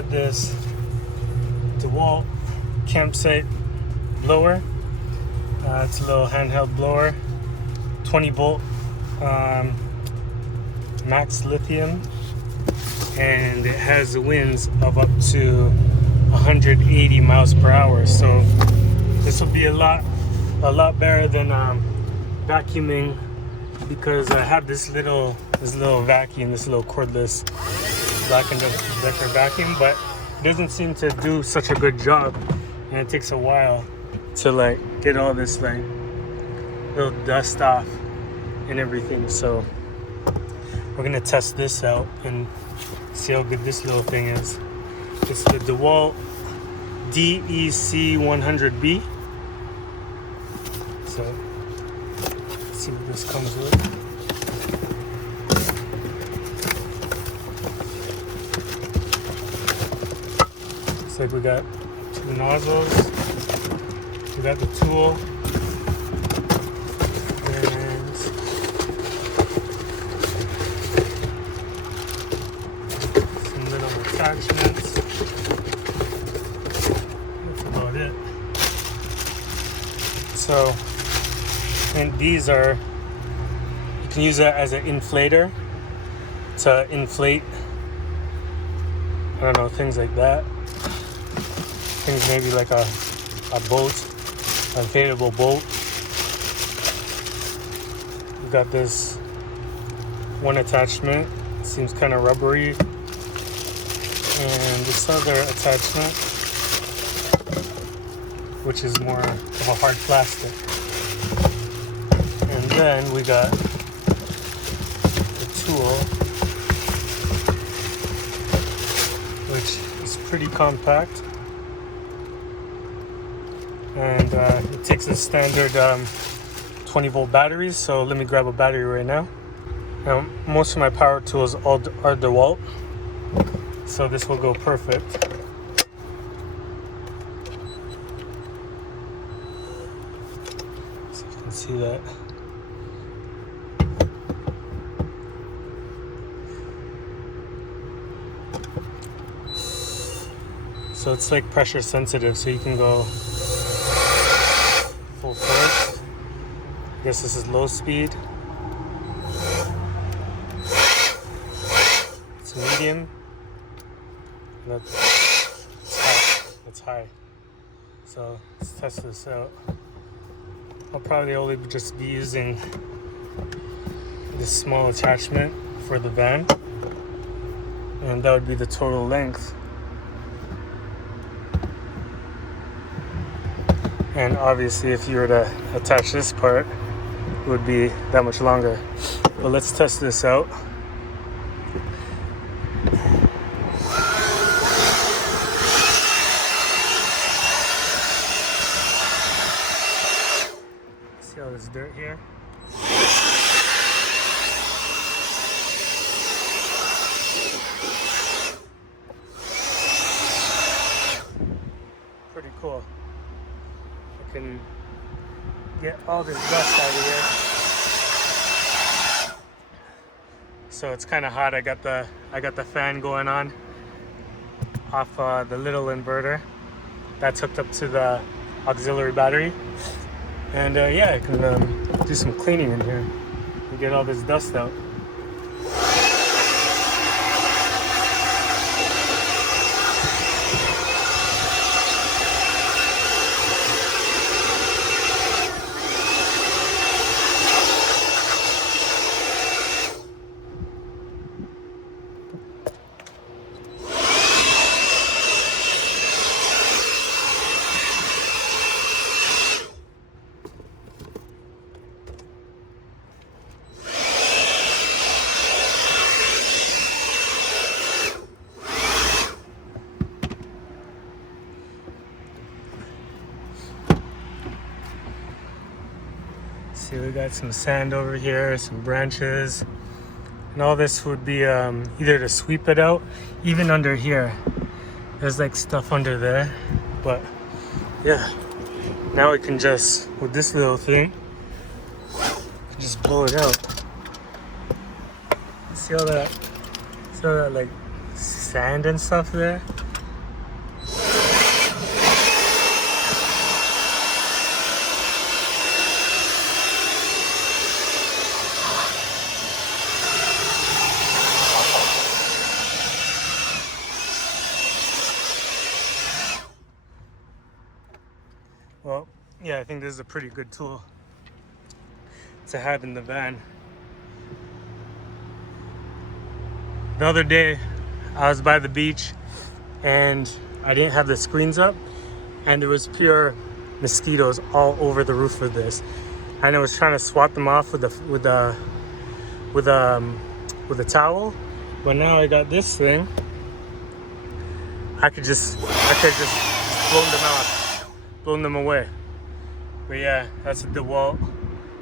got this Dewalt campsite blower. It's a little handheld blower, 20 volt max lithium, and it has winds of up to 180 miles per hour. So this will be a lot better than vacuuming, because I have this little vacuum, this little cordless Black & Decker vacuum, but it doesn't seem to do such a good job, and it takes a while to like get all this like little dust off and everything. So we're gonna test this out and see how good this little thing is. It's the Dewalt DEC 100B. So let's see what this comes with. Looks like we got 2 nozzles. We got the tool. And some little attachments. That's about it. So, and these are, you can use that as an inflator to inflate, I don't know, things like that. Things maybe like a boat, an inflatable boat. We've got this one attachment, it seems kind of rubbery, and this other attachment, which is more of a hard plastic. And then we got the tool, which is pretty compact, and it takes a standard 20 volt batteries. So let me grab a battery right now. Now most of my power tools are Dewalt, so this will go perfect. So you can see that. So it's like pressure sensitive, so you can go full force. I guess this is low speed. It's medium. That's high. That's high. So let's test this out. I'll probably only just be using this small attachment for the van, and that would be the total length. And obviously if you were to attach this part, it would be that much longer. But let's test this out. See all this dirt here? Pretty cool. I can get all this dust out of here. So it's kind of hot. I got the fan going on off the little inverter that's hooked up to the auxiliary battery, and yeah, I can do some cleaning in here and get all this dust out. See, we got some sand over here, some branches, and all this would be either to sweep it out. Even under here, there's like stuff under there, but yeah, now we can just, with this little thing, just blow it out. See all that like sand and stuff there? yeah, I think this is a pretty good tool to have in the van. The other day, I was by the beach and I didn't have the screens up, and there was pure mosquitoes all over the roof of this. And I was trying to swat them off with a towel, but now I got this thing. I could just blown them away. But yeah, that's a Dewalt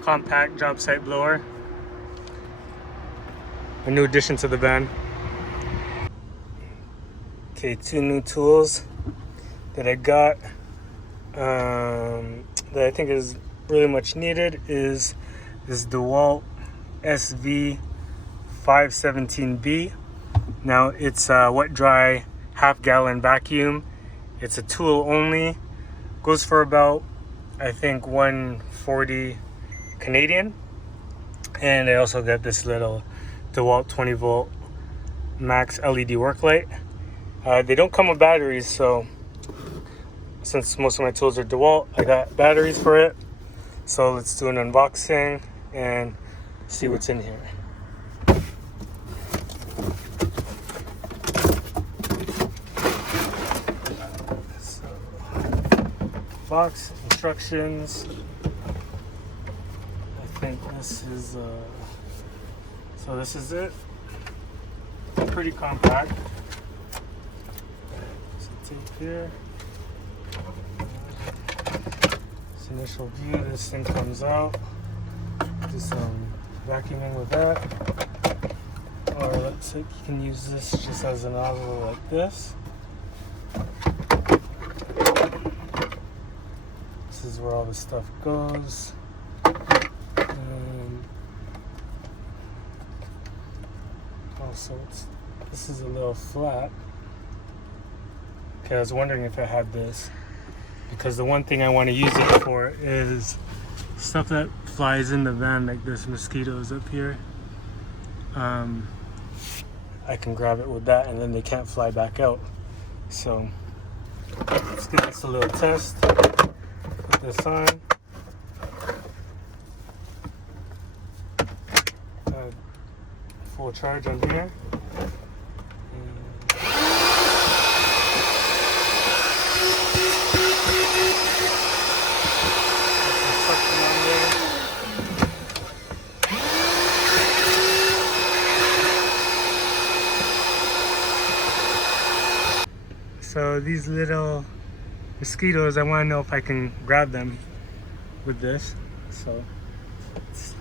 compact job site blower. A new addition to the van. Okay, 2 new tools that I got that I think is really much needed is this Dewalt Sv 517B. Now it's a wet dry half-gallon vacuum. It's a tool only. Goes for about, I think, 140 Canadian. And I also got this little Dewalt 20 volt max LED work light. They don't come with batteries, so since most of my tools are Dewalt, I got batteries for it. So let's do an unboxing and see what's in here. So, box instructions. I think this is so this is it. Pretty compact. Tape here. This initial view, this thing comes out. Do some vacuuming with that. Or let's say you can use this just as a nozzle like this. This is where all the stuff goes. And also, this is a little flat. Okay, I was wondering if I had this, because the one thing I want to use it for is stuff that flies in the van, like there's mosquitoes up here. I can grab it with that and then they can't fly back out. So let's give this a little test. Put this on. Full charge on here. So these little mosquitoes, I want to know if I can grab them with this. So let's see.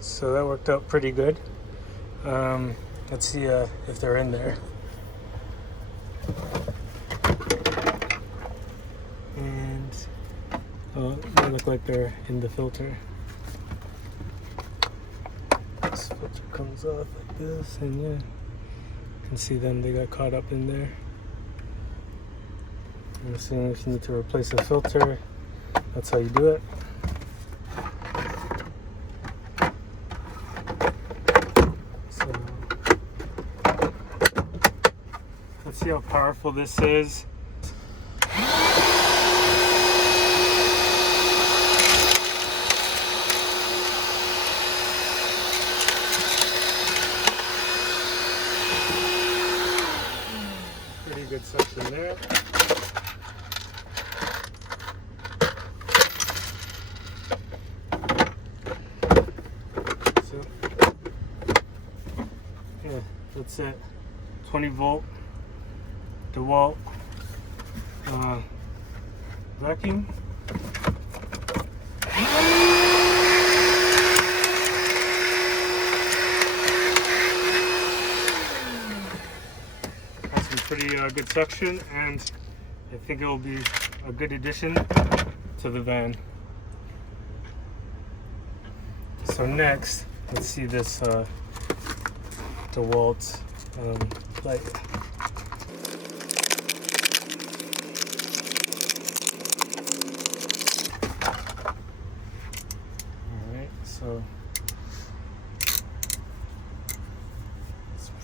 So that worked out pretty good. Let's see if they're in there. And they look like they're in the filter. This filter comes off like this, and yeah, you can see them, they got caught up in there. I'm assuming if you need to replace a filter, that's how you do it. Let's see how powerful this is. Pretty good suction there. So, yeah, that's it. 20 volt. Dewalt vacuum. Has some pretty good suction, and I think it will be a good addition to the van. So next, let's see this Dewalt light.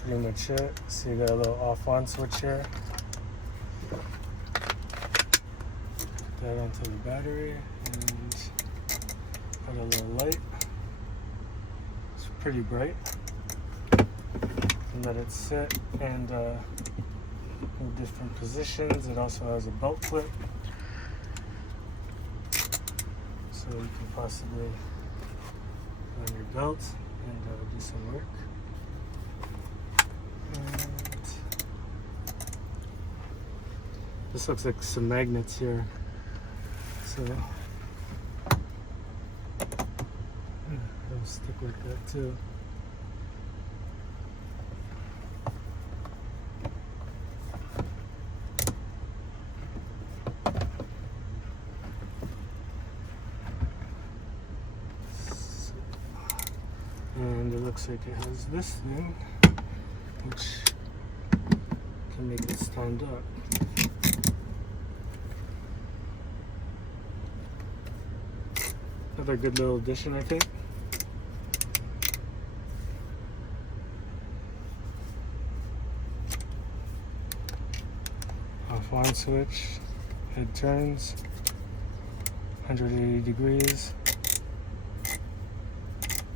pretty much it. So you got a little off-on switch here. Put that onto the battery and put a little light. It's pretty bright. And let it sit and in different positions. It also has a belt clip, so you can possibly put on your belt and do some work. And this looks like some magnets here, so it'll stick like that too. And it looks like it has this thing, which can make it stand up. Another good little addition, I think. Off-on switch, head turns, 180 degrees.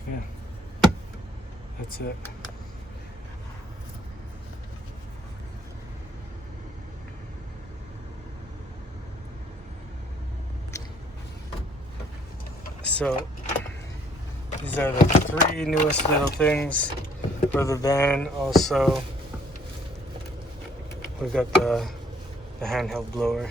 Yeah. That's it. So these are the 3 newest little things for the van. Also, we got the handheld blower.